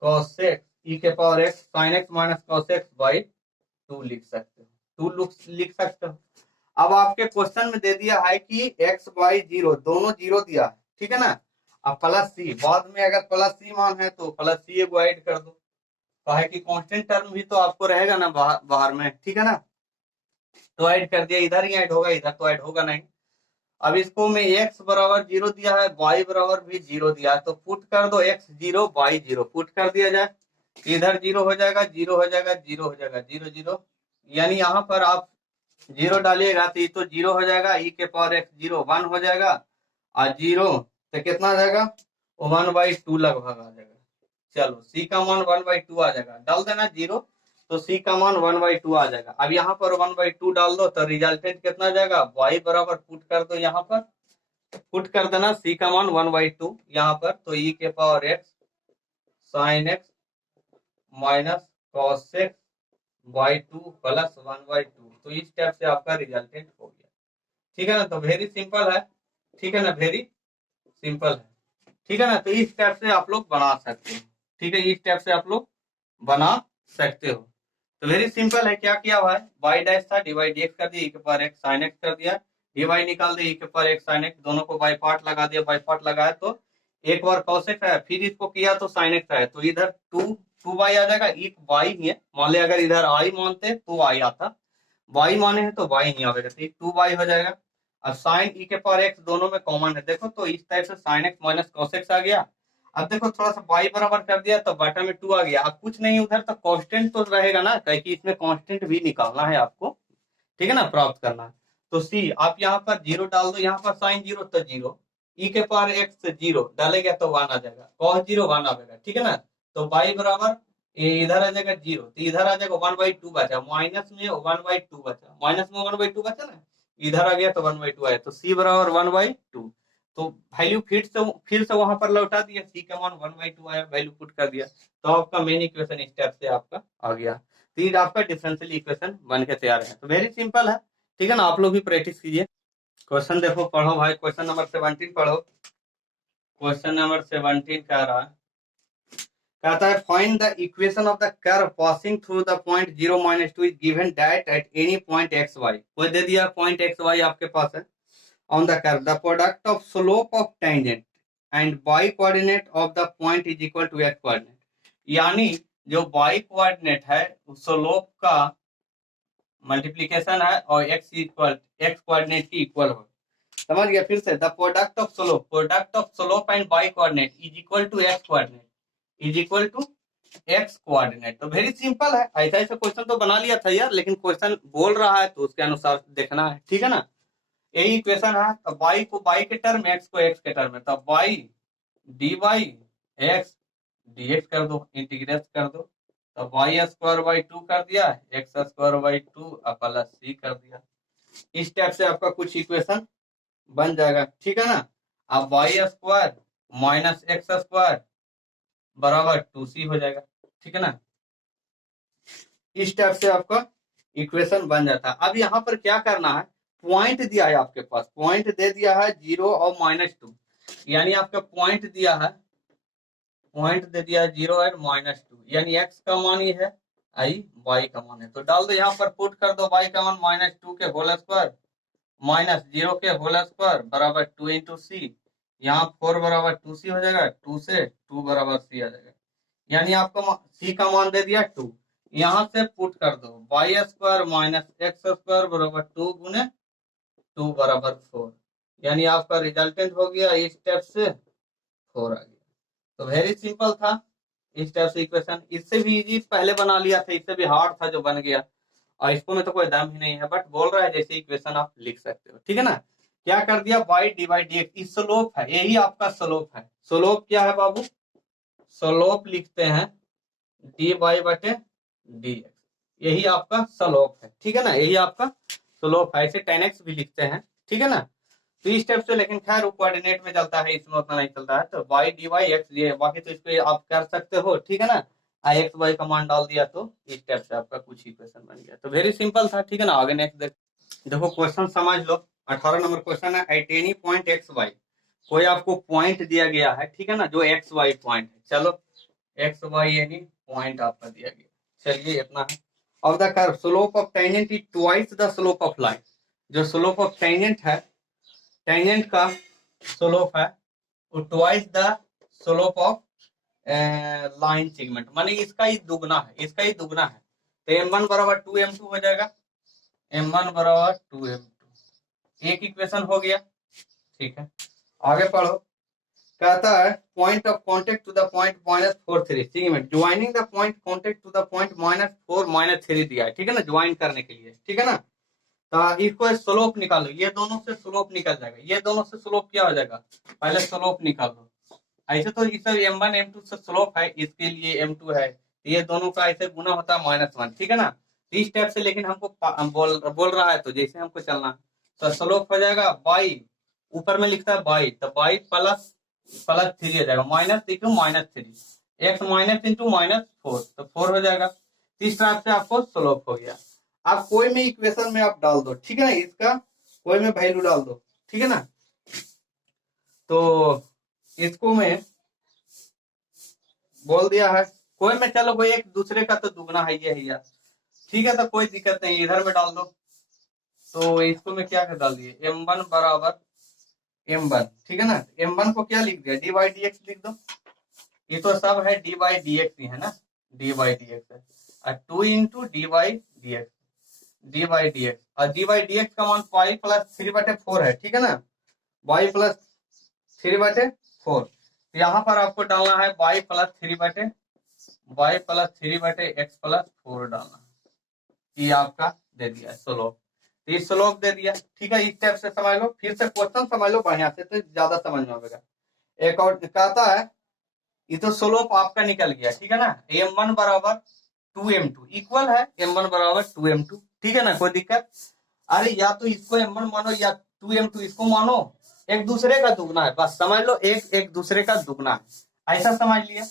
cos x e के power x sine x minus cos x by 2 लिख सकते हो, 2 लिख सकते हो। अब आपके क्वेश्चन में दे दिया है कि एक्स वाई जीरो, दोनों जीरो दिया है, ठीक है ना। अब प्लस सी, बाद में अगर प्लस सी मान है तो प्लस सी को ऐड कर दो, कहे कि कांस्टेंट टर्म भी तो आपको रहेगा ना बाहर में, ठीक है ना। तो ऐड कर दिया, इधर ही ऐड होगा, इधर तो ऐड होगा नहीं। अब इसको में x बराबर 0 दिया है, y बराबर भी 0 दिया है, तो पुट कर दो x 0 y 0, पुट कर दिया जाए, इधर 0 हो जाएगा, 0 हो जाएगा, 0 हो जाएगा, 0 0, यानी यहाँ पर आप 0 डालिएगा तो ये तो 0 हो जाएगा, ई के पावर एक्स 0 1 हो जाएगा, और 0 तो कितना आ जाएगा, 1/2 लगभग आ जाएगा। चलो सी का मान 1/2 आ जाएगा, डाल देना 0, तो सी का मान 1/2 आ जाएगा। अब यहाँ पर 1/2 डाल दो तो रिजल्टेंट कितना आ जाएगा, y बराबर पुट कर दो, यहाँ पर पुट कर देना सी का मान 1/2 यहाँ पर, तो ई के power x sine x minus cos x by 2 plus 1/2, तो इस टाइप से आपका रिजल्टेंट हो गया, ठीक है ना। तो वेरी सिंपल है, ठीक है ना, वेरी सिंपल है, ठीक है ना। तो इस टाइप से आप लोग बना सकते हो, ठीक है, इस टाइप से आप लोग बना सकते हो। तो वेरी सिंपल है, क्या किया हुआ है, बाई डैश था, डिवाइड डीएक्स कर दिया, ई के पावर एक्स साइन एक्स कर दिया, डीवाई निकाल दिया, ई के पावर एक्स साइन एक्स, दोनों को बाई पार्ट लगा दिया, बाई पार्ट लगाया तो एक बार कॉस एक्स आया, फिर इसको किया तो साइन एक्स आया, तो इधर 2 बाई आ जाएगा, एक बाई ही है, मान लिया अगर इधर आई मानते तो आई आता, बाई माने हैं तो बाई नहीं आएगा, तो 2 बाई हो जाएगा। अब साइन ई के पावर एक्स दोनों में कॉमन है, देखो तो इस टाइप से sine x minus cos x आ गया। अब देखो थोड़ा सा y बराबर कर दिया तो बटा में 2 आ गया, अब कुछ नहीं उधर तो कांस्टेंट तो रहेगा ना, क्योंकि इसमें कांस्टेंट भी निकालना है आपको, ठीक है ना, प्राप्त करना है। तो सी आप यहाँ पर 0 डाल दो, यहाँ पर साइन 0 तो 0, ई के पावर एक्स 0 डालेगा तो 1 आ जाएगा, cos 0 1 आएगा, ठीक है ना। तो y बराबर ये इधर आ जाएगा 0, तो इधर आ जाएगा 1/2 बचा, माइनस में 1/2 बचा, माइनस में 1/2 बचा ना, इधर आ गया तो 1/2 आया, तो c बराबर 1/2। तो वैल्यू फिर से वहां पर लौटा दिया, c का मान 1/2 आया, वैल्यू पुट कर दिया, तो आपका मेन इक्वेशन स्टेप से आपका आ गया। तो ये आपका डिफरेंशियल इक्वेशन बन के तैयार है। तो वेरी सिंपल है, ठीक है ना। आप लोग भी प्रैक्टिस कीजिए। क्वेश्चन देखो, पढ़ो भाई, क्वेश्चन नंबर 17 पढ़ो। क्वेश्चन नंबर 17 कह रहा है, कहता है find the equation of the curve passing through the point 0 -2 is given that at any point x y. कोई दे दिया पॉइंट एक्स वाई आपके पास है on the curve, the product of slope of tangent and y coordinate of the point is equal to x coordinate. यानी जो y coordinate है slope का मल्टीप्लीकेशन है और एक्स कोऑर्डिनेट की इक्वल हो। समझ गया? फिर से, the product of slope and y coordinate is equal to x coordinate, is equal to x coordinate. तो वेरी सिंपल है, ऐसा ऐसा क्वेश्चन तो बना लिया था यार, लेकिन क्वेश्चन बोल रहा है तो उसके अनुसार देखना है, ठीक है ना। यही इक्वेशन है, तो वाई को वाई के टर्म, एक्स को एक्स के टर्म में, तो y d y x d x कर दो, इंटीग्रेट कर दो, तो वाई स्क्वायर बाई 2 कर दिया, एक्स स्क्वायर बाई 2 प्लस सी कर दिया। इस टाइप से आपका कुछ इक्वेशन बन जाएगा, ठीक है ना। अब y square minus x square बराबर 2c हो जाएगा, ठीक है ना। इस टाइप से आपका इक्वेशन बन जाता है। अब यहाँ पर क्या करना है, पॉइंट दिया है आपके पास, पॉइंट दे दिया है 0 और -2, यानी आपका पॉइंट दिया है, पॉइंट दे दिया है 0 और -2, यानी x का मान ये है, आई y का मान है, तो डाल दो यहाँ पर, पुट कर दो y का मान -2 के होल स्क्वायर माइनस 0 के होल स्क्वायर बराबर 2 इंटू सी, यहाँ 4 बराबर 2c हो जाएगा, 2 से 2 बराबर c आ जाएगा, यानी आपको c का मान दे दिया 2, यहाँ से पुट कर दो y square minus x square बराबर 2 गुने 2 बराबर 4, यानी आपका रिजल्टेंट हो गया इस स्टेप से 4 आ गया। तो वेरी सिंपल था इस टाइप से इक्वेशन, इससे भी इजी पहले बना लिया था, इससे भी हार्ड था जो बन गया, और इसको में तो कोई दम ही नहीं है, बट बोल रहा है जैसे इक्वेशन आप लिख सकते हो, ठीक है ना। क्या कर दिया, y d y d x, slope है, यही आपका स्लोप है। स्लोप क्या है बाबू, स्लोप लिखते हैं डी वाई बटे डी एक्स, यही आपका स्लोप है, ठीक है ना, यही आपका स्लोप है। ऐसे 10x भी लिखते हैं, ठीक है ना। तो इस स्टेप से, लेकिन खैर वो कोऑर्डिनेट में चलता है, इसमें उतना नहीं चलता है, तो वाई डी वाई एक्स, ये बाकी तो इस पे आप कर सकते हो, ठीक है ना। आई एक्स वाई का मान डाल दिया तो इस स्टेप से आपका कुछ इक्वेशन बन गया। तो वेरी सिंपल था, ठीक है ना। आगे नेक्स्ट देखो क्वेश्चन समझ लो, 18 नंबर क्वेश्चन है, at any point x y, कोई आपको पॉइंट दिया गया है, ठीक है ना, जो एक्स वाई पॉइंट है, चलो एक्स वाई यानी पॉइंट आपका दिया गया, चलिए इतना है। Of the curve slope of tangent is twice the slope of line, जो स्लोप ऑफ टेंजेंट है, टेंजेंट का स्लोप है वो twice the slope of line segment, माने इसका ही दुगना है, इसका ही दुगना है, तो m1 बराबर 2m2 हो जाएगा, m1 बराबर 2m2, एक इक्वेशन हो गया, ठीक है। आगे पढ़ो, कहता है point of contact to the point -4 segment, joining the point contact to the point -4 -3 दिया है, ठीक है ना, ज्वाइन करने के लिए, ठीक है ना। तो इसको स्लोप निकालो, ये दोनों से स्लोप निकल जाएगा, ये दोनों से स्लोप क्या हो जाएगा, पहले स्लोप निकालो। ऐसे तो इस m1 m2 से स्लोप है, इसके लिए m2 है, तो ये दोनों का ऐसे गुना होता है -1, ठीक है ना। तो इस टाइप से, लेकिन हमको बोल रहा है तो जैसे हमको चलना, तो स्लोप हो जाएगा बाई, ऊपर में लिखता है बाई, तो बाई प्लस 3 हो जाएगा, minus into -3, x minus into -4, तो 4 हो जाएगा। इस टाइप से आपको स्लोप हो गया। आप कोई में इक्वेशन में आप डाल दो, ठीक है ना, इसका कोई में वैल्यू डाल दो, ठीक है ना। तो इसको में बोल दिया है, कोई में, चलो कोई एक दूसरे का तो दुगना है ये है यार, ठीक है, तो कोई दिक्कत नहीं, इधर में डाल दो। तो इसको में क्या डाल दिए, m1 बराबर m1, ठीक है ना। m1 को क्या लिख दिया, डी वाई डी एक्स लिख दो, ये तो सब है डी वाई डी एक्स ही है ना, डी वाई डी एक्स है, और 2 into d y d x, d y d x, और डी वाई डी एक्स का मान y प्लस 3/4 है, ठीक है ना, y प्लस 3/4, तो यहाँ पर आपको डालना है y प्लस 3/x प्लस 4 डालना है, ये आपका दे दिया है स्लोप। तो ये स्लोप दे दिया, ठीक है, इस टाइप से समझ लो। फिर से क्वेश्चन समझ लो बढ़िया से तो ज्यादा समझ में आएगा। एक और कहता है, ये तो स्लोप आपका निकल गया, ठीक है ना, m1 बराबर 2m2 इक्वल है m1 बराबर 2m2, ठीक है ना, कोई दिक्कत? अरे या तो इसको m1 मानो या 2m2 इसको मानो, एक दूसरे का दुगना है, बस समझ लो, एक एक दूसरे का दुगना है, ऐसा समझ लिया,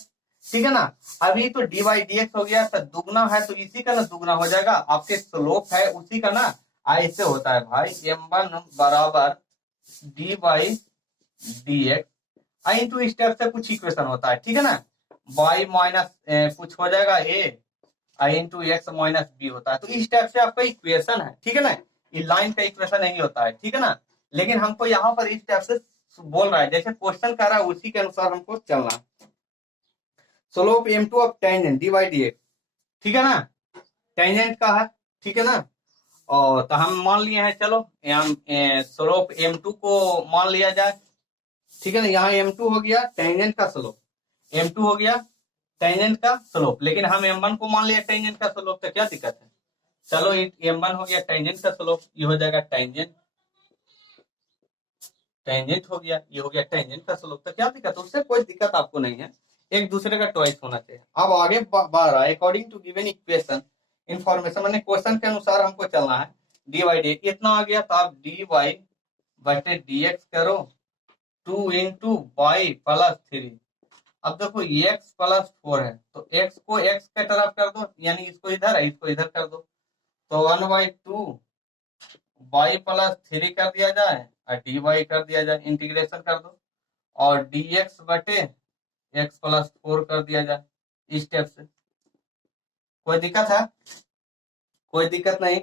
ठीक है ना। अभी तो dy dx हो गया, तो दुगना है तो इसी का ना दुगना हो जाएगा, आपके स्लोप है उसी का ना, ऐसे होता है भाई, m1 बराबर dy dx इंटू स्टेप से कुछ इक्वेशन होता है, ठीक है ना, y माइनस कुछ हो जाएगा a into x minus b होता है, तो इस टाइप से आपका इक्वेशन है, ठीक है ना, ये लाइन का इक्वेशन नहीं होता है, ठीक है ना। लेकिन हमको यहाँ पर इस टाइप से बोल रहा है, जैसे क्वेश्चन कर रहा है उसी के अनुसार हमको चलना है। Slope m2 of tangent dy dx, ठीक है ना, टेंजेंट का है, ठीक है ना। और तो हम मान लिए हैं, चलो स्लोप m2 को मान लिया जाए, ठीक है ना, यहाँ m2 हो गया टेंजेंट का स्लोप, m2 हो गया टेंजेंट का स्लोप, लेकिन हम m1 को मान लिया टेंजेंट का स्लोप, तो क्या दिक्कत है? चलो m1 हो गया टेंजेंट का स्लोप, ये हो जाएगा टेंजेंट, टेंजेंट हो गया, ये हो गया टेंजेंट का स्लोप, तो क्या दिक्कत? उससे कोई दिक्कत आपको नहीं है, एक दूसरे का ट्वाइस होना चाहिए। अब आगे बढ़ रहा है, according to given equation information, मैंने क्वेश्चन के अनुसार हमको चलना है, dy dx इतना आ गया, तो आप dy बटे dx करो 2 इंटू वाई प्लस 3। अब देखो x प्लस 4 है, तो x को x के तरफ कर दो, यानी इसको इधर है, इसको इधर कर दो, तो 1/2 y प्लस 3 कर दिया जाए और dy कर दिया जाए, इंटीग्रेशन कर दो, और dx बटे x प्लस 4 कर दिया जाए, इस स्टेप से। कोई दिक्कत है? कोई दिक्कत नहीं।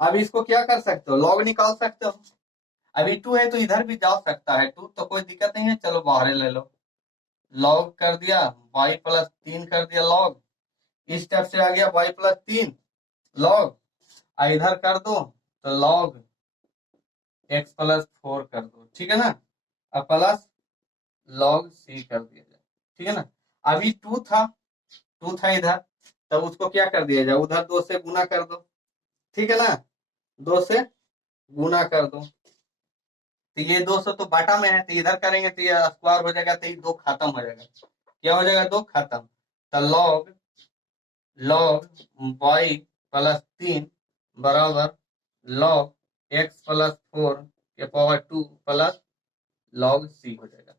अब इसको क्या कर सकते हो, लॉग निकाल सकते हो, अभी 2 है तो इधर भी जा सकता है 2, तो कोई दिक्कत नहीं है, चलो बाहर ले लो, लॉग कर दिया y प्लस 3 कर दिया लॉग, इस स्टेप से आ गया y प्लस 3 लॉग, इधर कर दो तो लॉग x प्लस 4 कर दो, ठीक है ना, अब प्लस लॉग c कर दिया जाए, ठीक है ना। अभी 2 था इधर, तब उसको क्या कर दिया जाए, उधर 2 से गुना कर दो, ठीक है ना, 2 से गुना कर दो, तो ये 200 तो बाटा में है, तो इधर करेंगे तो ये स्क्वायर हो जाएगा, तो ये 2 खत्म हो जाएगा, क्या हो जाएगा, 2 खत्म, तो लॉग y प्लस 3 बराबर लॉग x प्लस 4 के पावर 2 प्लस लॉग c हो जाएगा।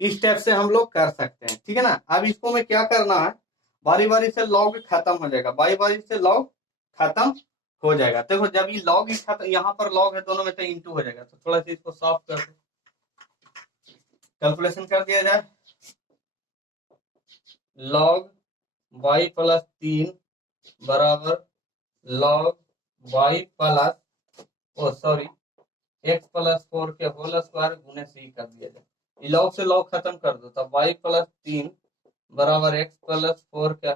इस स्टेप से हम लोग कर सकते हैं, ठीक है ना। अब इसको में क्या करना है, बारी बारी से लॉग खत्म हो जाएगा, बारी बारी से लॉग खत्म हो जाएगा। देखो जब ये लॉग यहाँ पर लॉग है, दोनों में से इंटू हो जाएगा, तो थोड़ा सा इसको सॉल्व कर दो, कैलकुलेशन कर दिया जाए, लॉग y प्लस 3 बराबर log y plus x plus 4 के होल स्क्वायर गुने c कर दिया जाए, लॉग से लॉग खत्म कर दो, तब y प्लस 3 बराबर x प्लस 4 का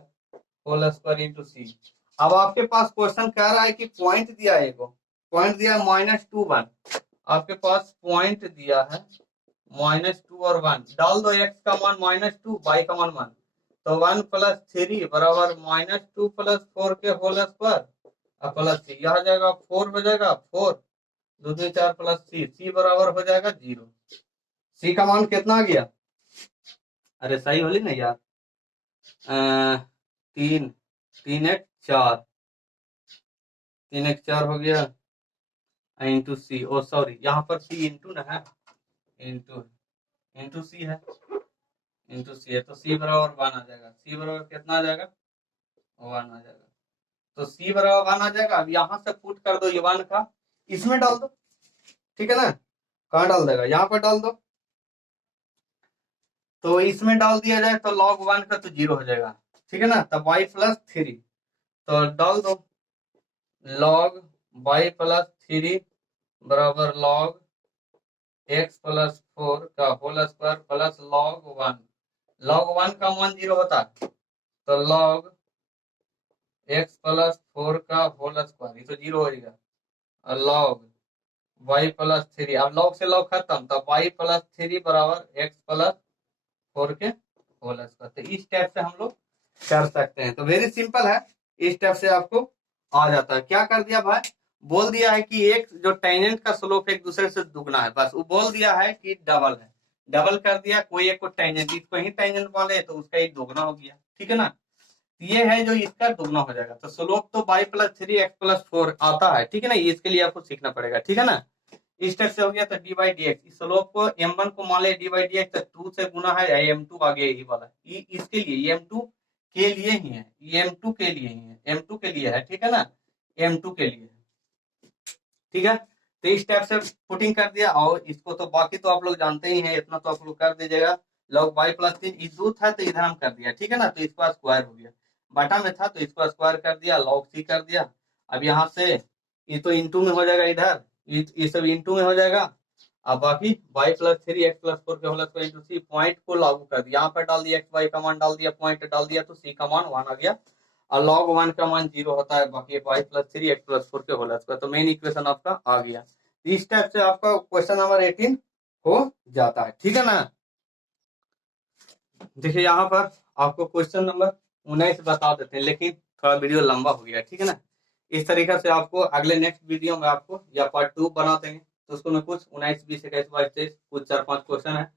होल स्क्वायर इंटू सी। अब आपके पास क्वेश्चन कह रहा है कि पॉइंट दिया है, पॉइंट दिया है -2 1, आपके पास पॉइंट दिया है -2 और 1, डाल दो, x का मान -2 y का मान 1, तो 1 प्लस 3 बराबर -2 प्लस 4 के होल स्क्वायर प्लस सी, यह आ जाएगा 4 हो जाएगा, 4 2 2 4 प्लस सी बराबर हो जाएगा 0। सी का मान कितना आ गया, अरे सही होली ना यार, 3 3 1 4, 3 1 4 हो गया इंटू सी, ओ सॉरी यहाँ पर सी इंटू ना है, इंटू सी है, इंटू सी है, तो सी बराबर 1 आ जाएगा, सी बराबर कितना आ जाएगा, 1 आ जाएगा, तो सी बराबर 1 आ जाएगा। अब यहाँ से पुट कर दो ये 1 का, इसमें डाल दो, ठीक है ना, कहाँ डाल देगा, यहाँ पर डाल दो, तो इसमें डाल दिया जाए तो log 1 का तो 0 हो जाएगा, ठीक है ना, तब y प्लस 3, तो डाल दो log y प्लस 3 बराबर log x प्लस 4 का होल स्क्वायर प्लस log 1 का मान 0 होता है, तो log x प्लस 4 का होल स्क्वायर, ये तो 0 हो जाएगा, और log y प्लस 3, अब log से log खत्म, तब y प्लस 3 बराबर x प्लस 4 के होल स्क्वायर, तो इस टाइप से हम लोग कर सकते हैं, तो वेरी सिंपल है, इस टाइप से आपको आ जाता है। क्या कर दिया भाई, बोल दिया है कि एक जो टेंजेंट का स्लोप एक दूसरे से दुगना है, बस वो बोल दिया है कि डबल है, डबल कर दिया, कोई एक को टेंजेंट, इसको ही टेंजेंट वाले तो उसका एक दुगना हो गया, ठीक है ना। ये है जो इसका दुगना हो जाएगा, तो स्लोप तो y प्लस 3x+4 आता है, ठीक है ना, इसके लिए आपको सीखना पड़ेगा, ठीक है ना। इस टाइप से हो गया, तो D by D x, slope को m1 को मान ले डी बाई डी एक्स, 2 से गुना है, m2 आ गया यही वाला, इसके लिए m2 के लिए ही है, m2 के लिए ही है, m2 के लिए है, ठीक है ना, m2 के लिए, ठीक है। तो इस टाइप से पुटिंग कर दिया, और इसको तो बाकी तो आप लोग जानते ही हैं, इतना तो आप लोग कर दीजिएगा। लॉग y प्लस 3 इधर था तो इधर हम कर दिया, ठीक है ना, तो इसका स्क्वायर हो गया, बटा में था तो इसको स्क्वायर कर दिया, लॉग सी कर दिया। अब यहाँ से ये तो इंटू में हो जाएगा, इधर ये सब इंटू में हो जाएगा। अब बाकी y प्लस 3x+4 के होल स्क्वायर इंटू सी, पॉइंट को लागू कर दिया, यहाँ पर डाल दिया x y का मान डाल दिया, पॉइंट डाल दिया, तो c का मान 1 आ गया, और log 1 का मान 0 होता है, बाकी y प्लस 3x+4 के होल स्क्वायर, तो मेन इक्वेशन आपका आ गया। इस टाइप से आपका क्वेश्चन नंबर 18 हो जाता है, ठीक है ना। देखिए यहाँ पर आपको क्वेश्चन नंबर 19 बता देते हैं, लेकिन थोड़ा वीडियो लंबा हो गया, ठीक है ना। इस तरीके से आपको अगले नेक्स्ट वीडियो में आपको या पार्ट 2 बना देंगे, तो उसको में कुछ 19 20 21 22 23 कुछ 4-5 क्वेश्चन है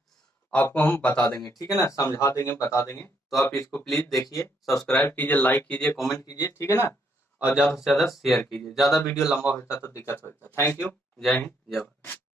आपको हम बता देंगे, ठीक है ना, समझा देंगे, बता देंगे। तो आप इसको प्लीज देखिए, सब्सक्राइब कीजिए, लाइक कीजिए, कमेंट कीजिए, ठीक है ना, और ज्यादा से ज्यादा शेयर कीजिए, ज्यादा वीडियो लंबा होता है तो दिक्कत होता है। थैंक यू, जय हिंद, जय भारत।